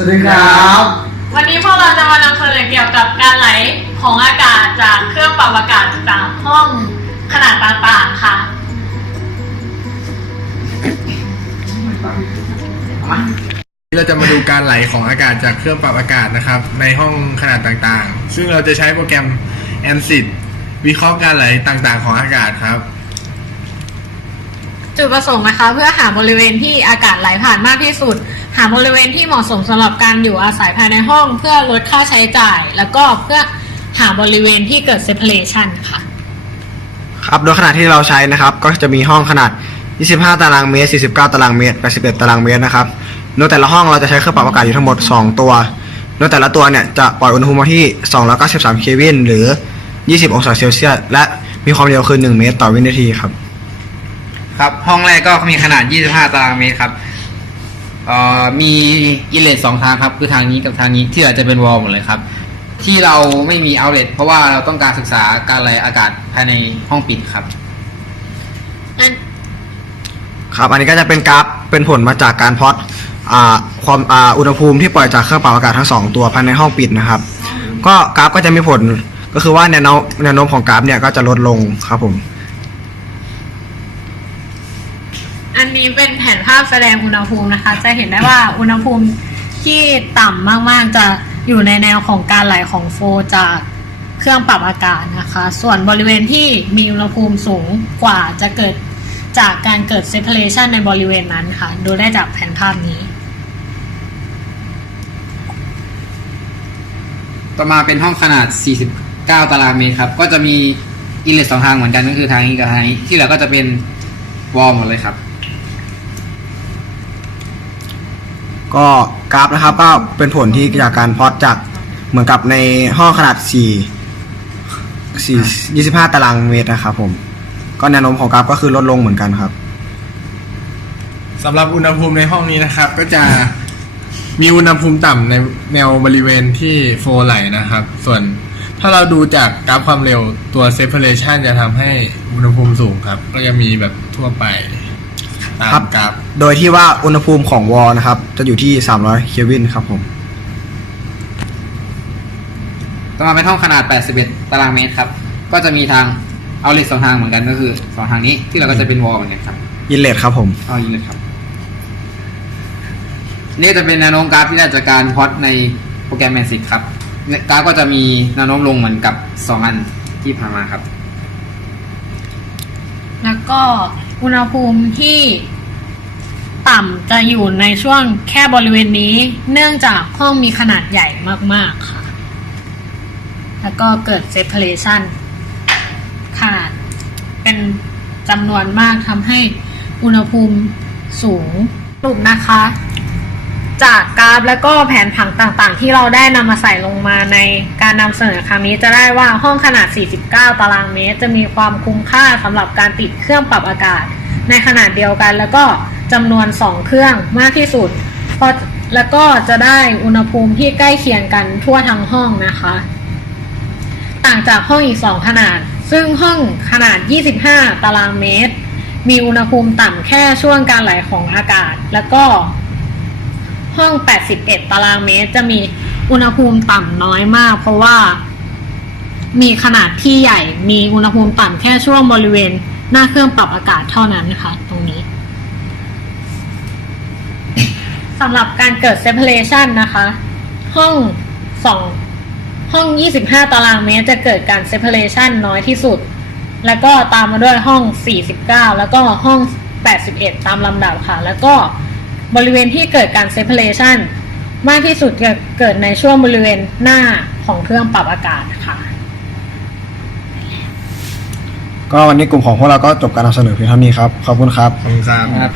สวัสดีครับ วันนี้พวกเราจะมานำเสนอเกี่ยวกับการไหลของอากาศจากเครื่องปรับอากาศจากห้องขนาดต่างๆค่ะเราจะมาดูการไหลของอากาศจากเครื่องปรับอากาศนะครับในห้องขนาดต่างๆซึ่งเราจะใช้โปรแกรม ANSYS วิเคราะห์การไหลต่างๆของอากาศครับจุดประสงค์นะคะเพื่อหาบริเวณที่อากาศไหลผ่านมากที่สุดหาบริเวณที่เหมาะสมสำหรับการอยู่อาศัยภายในห้องเพื่อลดค่าใช้จ่ายแล้วก็เพื่อหาบริเวณที่เกิด separation ค่ะครับโดยขนาดที่เราใช้นะครับก็จะมีห้องขนาด25ตารางเมตร49ตารางเมตร81ตารางเมตรนะครับโดยแต่ละห้องเราจะใช้เครื่องปรับอากาศอยู่ทั้งหมด2ตัวโดยแต่ละตัวเนี่ยจะปล่อยอุณหภูมิที่293เคลวินหรือ20องศาเซลเซียสและมีความเร็วคือ1เมตรต่อวินาทีครับครับห้องแรกก็มีขนาด25ตารางเมตรครับมีอินเลท2ทางครับคือทางนี้กับทางนี้ที่เราจะเป็นวอลหมดเลยครับที่เราไม่มีเอาท์เลทเพราะว่าเราต้องการศึกษาการไหลอากาศภายในห้องปิดครับครับอันนี้ก็จะเป็นกราฟเป็นผลมาจากการพลอตความอุณหภูมิที่ปล่อยจากเครื่องปรับอากาศทั้ง2ตัวภายในห้องปิดนะครับก็กราฟก็จะมีผลก็คือว่าแนวโน้มของกราฟเนี่ยก็จะลดลงครับผมอันนี้เป็นแผนภาพแสดงอุณหภูมินะคะจะเห็นได้ว่าอุณหภูมิที่ต่ำมากๆจะอยู่ในแนวของการไหลของโฟลว์จากเครื่องปรับอากาศนะคะส่วนบริเวณที่มีอุณหภูมิสูงกว่าจะเกิดจากการเกิด separation ในบริเวณนั้นค่ะดูได้จากแผนภาพนี้ต่อมาเป็นห้องขนาด49ตารางเมตรครับก็จะมีอินเลท2ทางเหมือนกันก็คือทางนี้กับทางนี้ที่เหลือก็จะเป็นวอลหมดเลยครับก็กราฟนะครับก็เป็นผลที่จากการพลอตจากเหมือนกับในห้องขนาด25ตารางเมตรนะครับผมก็แนวโน้มของกราฟก็คือลดลงเหมือนกันครับสำหรับอุณหภูมิในห้องนี้นะครับก็จะมีอุณหภูมิต่ำในแนวบริเวณที่โฟลว์ไหลนะครับส่วนถ้าเราดูจากกราฟความเร็วตัว separation จะทำให้อุณหภูมิสูงครับก็จะมีแบบทั่วไปตามกราฟโดยที่ว่าอุณหภูมิของวอลนะครับจะอยู่ที่300เคลวินครับผมต่อมาเป็นห้องขนาด81ตารางเมตรครับก็จะมีทางเอาเลท2ทางเหมือนกันก็คือ2ทางนี้ที่เราก็จะเป็นวอลเหมือนกันครับอินเลทครับผมอินเลทครับนี่จะเป็นแนวโน้มกราฟที่ได้จากการพลอตในโปรแกรม ANSYS ครับกราฟก็จะมีแนวโน้มลงเหมือนกับ2อันที่ผ่านมาครับแล้วก็อุณหภูมิที่ต่ำจะอยู่ในช่วงแค่บริเวณนี้เนื่องจากห้องมีขนาดใหญ่มากๆค่ะแล้วก็เกิด separation ขนาดเป็นจำนวนมากทำให้อุณหภูมิสูงสรุปนะคะจากกราฟและก็แผนผังต่างๆที่เราได้นำมาใส่ลงมาในการนำเสนอครั้งนี้จะได้ว่าห้องขนาด49ตารางเมตรจะมีความคุ้มค่าสำหรับการติดเครื่องปรับอากาศในขนาดเดียวกันแล้วก็จำนวน2เครื่องมากที่สุดแล้วก็จะได้อุณหภูมิที่ใกล้เคียงกันทั่วทั้งห้องนะคะต่างจากห้องอีก2ขนาดซึ่งห้องขนาด25ตารางเมตรมีอุณหภูมิต่ำแค่ช่วงการไหลของอากาศแล้วก็ห้อง81ตารางเมตรจะมีอุณหภูมิต่ำน้อยมากเพราะว่ามีขนาดที่ใหญ่มีอุณหภูมิต่ำแค่ช่วงบริเวณหน้าเครื่องปรับอากาศเท่านั้นนะคะตรงนี้สำหรับการเกิด separation นะคะห้อง25ตารางเมตรจะเกิดการ separation น้อยที่สุดแล้วก็ตามมาด้วยห้อง49แล้วก็ห้อง81ตามลำดับค่ะแล้วก็บริเวณที่เกิดการ separation มากที่สุดจะเกิดในช่วงบริเวณหน้าของเครื่องปรับอากาศค่ะก็วันนี้กลุ่มของพวกเราก็จบการนำเสนอเพียงเท่านี้ครับขอบคุณครับขอบคุณครับ